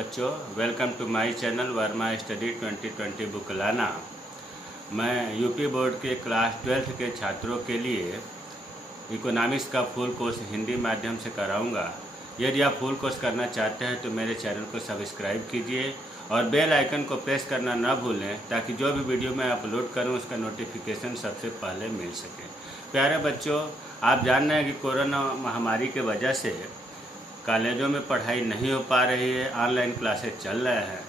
बच्चों, welcome to my channel Verma study 2020 book लाना। मैं यूपी बोर्ड के क्लास 12th के छात्रों के लिए इकोनॉमिक्स का फुल कोर्स हिंदी माध्यम से कराऊंगा। यदि आप फुल कोर्स करना चाहते हैं तो मेरे चैनल को सब्सक्राइब कीजिए और बेल आइकन को प्रेस करना न भूलें ताकि जो भी वीडियो मैं अपलोड करूं उसका नोटिफिकेशन सबसे पहले मिल सके। प्यारे बच्चों, आप जान रहे हैं कि कोरोना महामारी के वजह से कॉलेजों में पढ़ाई नहीं हो पा रही है, ऑनलाइन क्लासेस चल रहे हैं,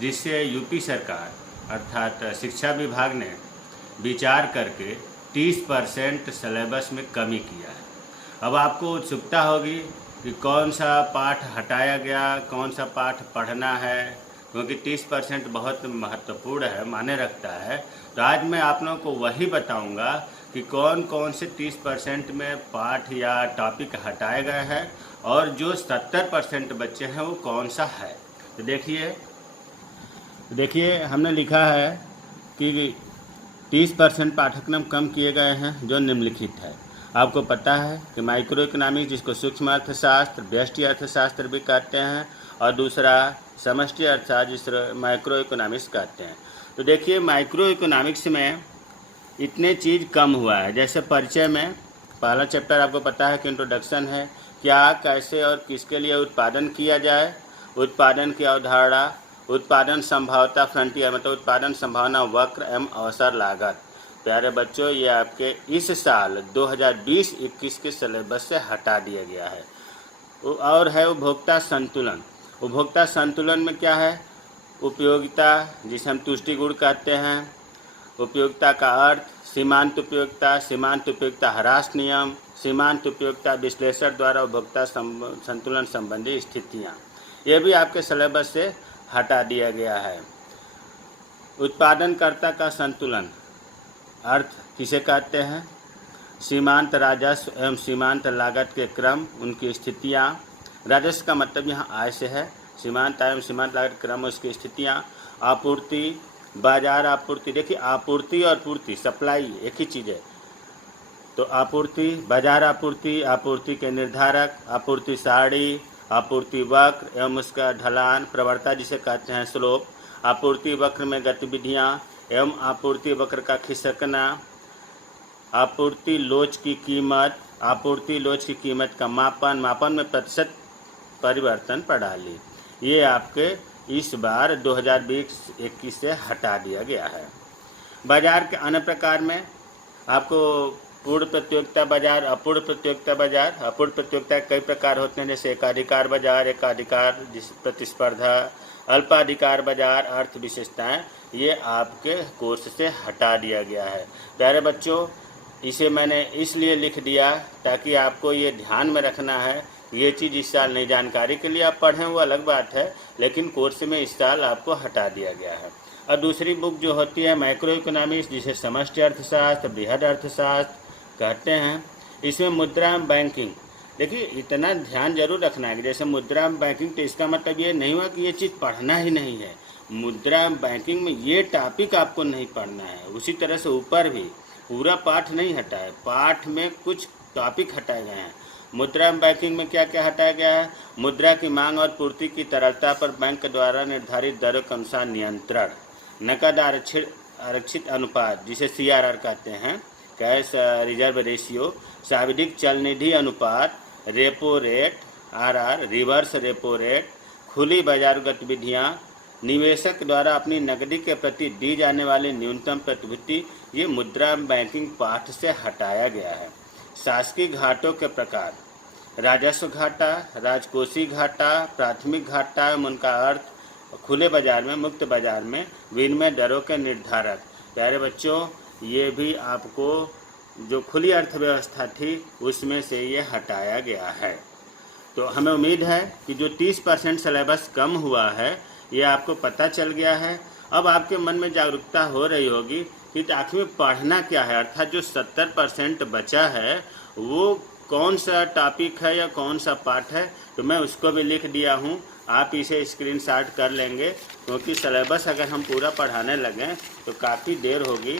जिससे यूपी सरकार अर्थात शिक्षा विभाग ने विचार करके 30% सिलेबस में कमी किया है। अब आपको उत्सुकता होगी कि कौन सा पाठ हटाया गया, कौन सा पाठ पढ़ना है, क्योंकि 30% बहुत महत्वपूर्ण है, मायने रखता है। तो आज मैं आप लोगों को वही बताऊंगा कि कौन कौन से 30% में पाठ या टॉपिक हटाए गए हैं और जो 70% बच्चे हैं वो कौन सा है। तो देखिए हमने लिखा है कि 30% पाठ्यक्रम कम किए गए हैं जो निम्नलिखित है। आपको पता है कि माइक्रो इकोनॉमिक्स, जिसको सूक्ष्म अर्थशास्त्र, व्यष्टि अर्थशास्त्र भी कहते हैं, और दूसरा समष्टि अर्थशास्त्र, जिसे माइक्रो इकोनॉमिक्स कहते हैं। तो देखिए माइक्रो इकोनॉमिक्स में इतने चीज़ कम हुआ है। जैसे परिचय में पहला चैप्टर आपको पता है कि इंट्रोडक्शन है, क्या, कैसे और किसके लिए उत्पादन किया जाए, उत्पादन की अवधारणा, उत्पादन संभावना फ्रंटियर, मतलब उत्पादन संभावना वक्र एवं अवसर लागत। प्यारे बच्चों, ये आपके इस साल 2020-21 के सिलेबस से हटा दिया गया है। और है उपभोक्ता संतुलन। उपभोक्ता संतुलन में क्या है? उपयोगिता, जिसे हम तुष्टि गुण कहते हैं, उपयोगिता का अर्थ, सीमांत उपयोगिता ह्रास नियम, सीमांत उपयोगिता विश्लेषण द्वारा उपभोक्ता संतुलन संबंधी स्थितियाँ, ये भी आपके सिलेबस से हटा दिया गया है। उत्पादनकर्ता का संतुलन अर्थ किसे कहते हैं? सीमांत राजस्व एवं सीमांत लागत के क्रम, उनकी स्थितियाँ। राजस्व का मतलब यहाँ आय से है, सीमांत आय एवं सीमांत लागत क्रम, उसकी स्थितियाँ। आपूर्ति, बाजार आपूर्ति। देखिए आपूर्ति और पूर्ति, सप्लाई एक ही चीज़ है। तो आपूर्ति, बाजार आपूर्ति, आपूर्ति के निर्धारक, आपूर्ति सारणी, आपूर्ति वक्र एवं उसका ढलान, प्रवणता जिसे कहते हैं स्लोप, आपूर्ति वक्र में गतिविधियाँ एवं आपूर्ति वक्र का खिसकना, आपूर्ति लोच की कीमत, आपूर्ति लोच की कीमत का मापन में प्रतिशत परिवर्तन प्रणाली, ये आपके इस बार 2020-21 से हटा दिया गया है। बाजार के अन्य प्रकार में आपको पूर्ण प्रतियोगिता बाजार, अपूर्ण प्रतियोगिता बाजार। अपूर्ण प्रतियोगिता के कई प्रकार होते हैं, जैसे एकाधिकार बाजार, एकाधिकार प्रतिस्पर्धा, अल्पाधिकार बाजार, अर्थ विशेषताएँ, ये आपके कोर्स से हटा दिया गया है। प्यारे बच्चों, इसे मैंने इसलिए लिख दिया ताकि आपको ये ध्यान में रखना है, ये चीज़ इस साल नई जानकारी के लिए आप पढ़ें वो अलग बात है, लेकिन कोर्स में इस साल आपको हटा दिया गया है। और दूसरी बुक जो होती है माइक्रो इकोनॉमिक्स, जिसे समष्टि अर्थशास्त्र, बृहद अर्थशास्त्र कहते हैं, इसमें मुद्रा बैंकिंग। देखिए इतना ध्यान जरूर रखना है कि जैसे मुद्रा बैंकिंग, तो इसका मतलब ये नहीं हुआ कि ये चीज़ पढ़ना ही नहीं है। मुद्रा बैंकिंग में ये टॉपिक आपको नहीं पढ़ना है। उसी तरह से ऊपर भी पूरा पाठ नहीं हटा है, पाठ में कुछ टॉपिक हटाए गए हैं। मुद्रा बैंकिंग में क्या क्या हटाया गया है? मुद्रा की मांग और पूर्ति की तरलता पर बैंक द्वारा निर्धारित दरों के अनुसार नियंत्रण, नकद आरक्षित अनुपात जिसे CRR कहते हैं, कैश रिजर्व रेशियो, साविधिक चल निधि अनुपात, repo rate RR, reverse repo rate, खुली बाजार गतिविधियाँ, निवेशक द्वारा अपनी नकदी के प्रति दी जाने वाली न्यूनतम प्रतिभूति, ये मुद्रा बैंकिंग पाठ से हटाया गया है। शासकीय घाटों के प्रकार, राजस्व घाटा, राजकोषीय घाटा, प्राथमिक घाटा एवं उनका अर्थ, खुले बाजार में, मुक्त बाजार में विनिमय दरों के निर्धारक। प्यारे बच्चों, ये भी आपको जो खुली अर्थव्यवस्था थी उसमें से ये हटाया गया है। तो हमें उम्मीद है कि जो 30% सिलेबस कम हुआ है ये आपको पता चल गया है। अब आपके मन में जागरूकता हो रही होगी कि आखिर में पढ़ना क्या है, अर्थात जो 70% बचा है वो कौन सा टॉपिक है या कौन सा पाठ है। तो मैं उसको भी लिख दिया हूँ, आप इसे स्क्रीनशॉट कर लेंगे, क्योंकि सिलेबस अगर हम पूरा पढ़ाने लगें तो काफ़ी देर होगी।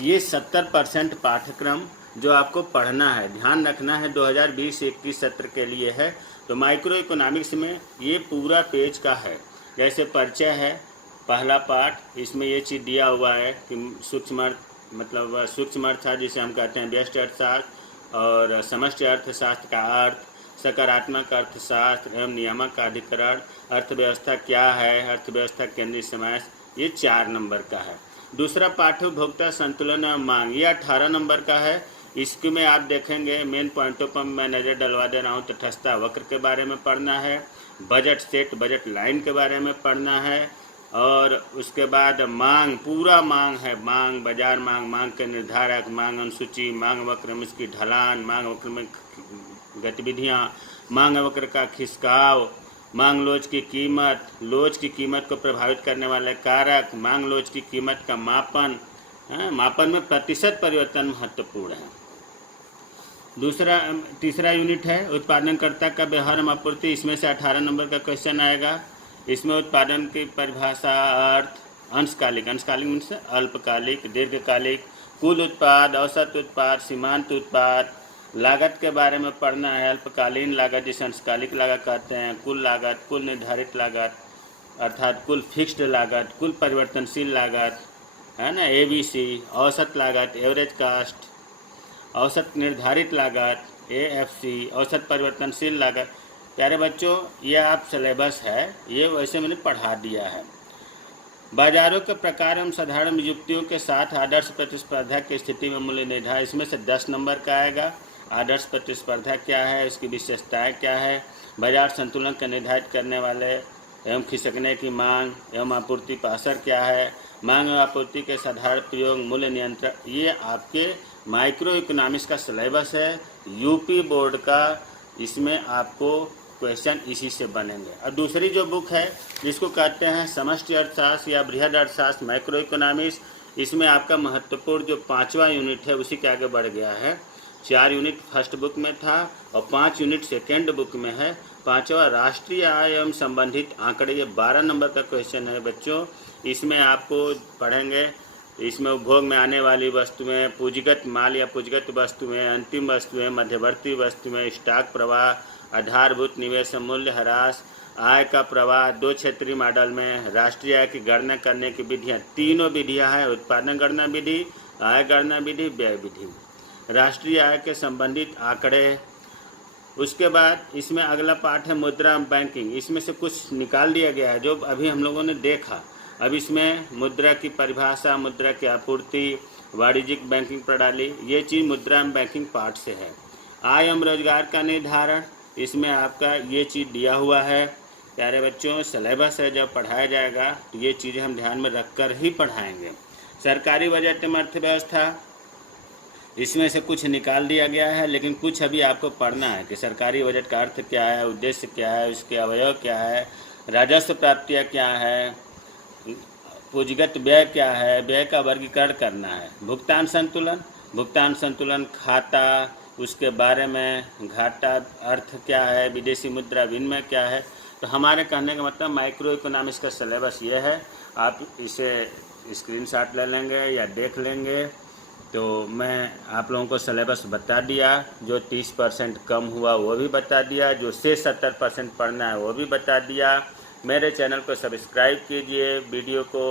ये 70% पाठ्यक्रम जो आपको पढ़ना है, ध्यान रखना है, 2020-21 सत्र के लिए है। तो माइक्रो इकोनॉमिक्स में ये पूरा पेज का है। जैसे परिचय है पहला पाठ, इसमें ये चीज़ दिया हुआ है कि सूक्ष्म अर्थ मतलब सूक्ष्म अर्थशास्त्र जिसे हम कहते हैं व्यष्टि अर्थशास्त्र, और समष्टि अर्थशास्त्र का अर्थ, सकारात्मक अर्थशास्त्र एवं नियामक अधिकरण, अर्थव्यवस्था क्या है, अर्थव्यवस्था केंद्रीय समाज, ये 4 नंबर का है। दूसरा पाठ उपभोक्ता संतुलन एवं मांग, ये 18 नंबर का है। इसके में आप देखेंगे मेन पॉइंटों पर मैं नज़र डलवा दे रहा हूँ। तटस्थता वक्र के बारे में पढ़ना है, बजट सेट बजट लाइन के बारे में पढ़ना है, और उसके बाद मांग, पूरा मांग है, मांग बाजार मांग, मांग के निर्धारक, मांग अनुसूची, मांग वक्र में इसकी ढलान, मांग वक्र में गतिविधियाँ, मांग वक्र का खिसकाव, मांग लोच की कीमत, लोच की कीमत को प्रभावित करने वाले कारक, मांग लोच की कीमत का मापन, मापन में प्रतिशत परिवर्तन महत्वपूर्ण है। तीसरा यूनिट है उत्पादनकर्ता का व्यवहार एवं आपूर्ति। इसमें से 18 नंबर का क्वेश्चन आएगा। इसमें उत्पादन की परिभाषा, अर्थ, अंशकालिक, अंशकालिक मीन्स अल्पकालिक, दीर्घकालिक, कुल उत्पाद, औसत उत्पाद, सीमांत उत्पाद, लागत के बारे में पढ़ना है, अल्पकालीन लागत जिसे अंशकालिक लागत कहते हैं, कुल लागत, कुल निर्धारित लागत अर्थात कुल फिक्स्ड लागत, कुल परिवर्तनशील लागत है ना, ABC, औसत लागत, एवरेज कास्ट, औसत निर्धारित लागत, AFC, औसत परिवर्तनशील लागत। प्यारे बच्चों, ये आप सिलेबस है, ये वैसे मैंने पढ़ा दिया है। बाजारों के प्रकार एवं साधारण युक्तियों के साथ आदर्श प्रतिस्पर्धा की स्थिति में मूल्य निर्धारण, इसमें से 10 नंबर का आएगा। आदर्श प्रतिस्पर्धा क्या है, इसकी विशेषताएं क्या है, बाजार संतुलन का निर्धारित करने वाले एवं खिसकने की मांग एवं आपूर्ति पर असर क्या है, मांग एवं आपूर्ति के साधारण प्रयोग, मूल्य नियंत्रण, ये आपके माइक्रो इकोनॉमिक्स का सिलेबस है यूपी बोर्ड का। इसमें आपको क्वेश्चन इसी से बनेंगे। और दूसरी जो बुक है जिसको कहते हैं समष्टि अर्थशास्त्र या बृहद अर्थशास्त्र माइक्रो इकोनॉमिक्स, इसमें आपका महत्वपूर्ण जो 5वां यूनिट है उसी के आगे बढ़ गया है। 4 यूनिट फर्स्ट बुक में था और 5 यूनिट सेकेंड बुक में है। 5वां राष्ट्रीय आय एवं संबंधित आंकड़े, ये 12 नंबर का क्वेश्चन है बच्चों। इसमें आपको पढ़ेंगे, इसमें उपभोग में आने वाली वस्तुएं, पूंजीगत माल या पूंजीगत वस्तुएं, अंतिम वस्तुएं, मध्यवर्ती वस्तुएं, स्टॉक प्रवाह, आधारभूत निवेश मूल्य ह्रास, आय का प्रवाह, 2 क्षेत्रीय मॉडल में राष्ट्रीय आय की गणना करने की विधियाँ, 3 विधियाँ हैं, उत्पादन गणना विधि, आय गणना विधि, व्यय विधि, राष्ट्रीय आय के संबंधित आंकड़े। उसके बाद इसमें अगला पाठ है मुद्रा बैंकिंग। इसमें से कुछ निकाल दिया गया है जो अभी हम लोगों ने देखा। अब इसमें मुद्रा की परिभाषा, मुद्रा की आपूर्ति, वाणिज्यिक बैंकिंग प्रणाली, ये चीज़ मुद्रा बैंकिंग पार्ट से है। आय एवं रोजगार का निर्धारण, इसमें आपका ये चीज़ दिया हुआ है। प्यारे बच्चों, सिलेबस है, जब पढ़ाया जाएगा तो ये चीज़ें हम ध्यान में रखकर ही पढ़ाएंगे। सरकारी बजट एवं अर्थव्यवस्था, इसमें से कुछ निकाल दिया गया है, लेकिन कुछ अभी आपको पढ़ना है कि सरकारी बजट का अर्थ क्या है, उद्देश्य क्या है, उसके अवयव क्या है, राजस्व प्राप्तियाँ क्या है, पूंजीगत व्यय क्या है, व्यय का वर्गीकरण करना है। भुगतान संतुलन खाता, उसके बारे में घाटा अर्थ क्या है, विदेशी मुद्रा विनिमय क्या है। तो हमारे कहने का मतलब माइक्रो इकोनॉमिक्स का सिलेबस ये है। आप इसे स्क्रीनशॉट ले लेंगे या देख लेंगे। तो मैं आप लोगों को सिलेबस बता दिया, जो 30% कम हुआ वो भी बता दिया, जो से 70% पढ़ना है वो भी बता दिया। मेरे चैनल को सब्सक्राइब कीजिए, वीडियो को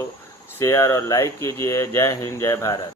शेयर और लाइक कीजिए। जय हिंद, जय भारत।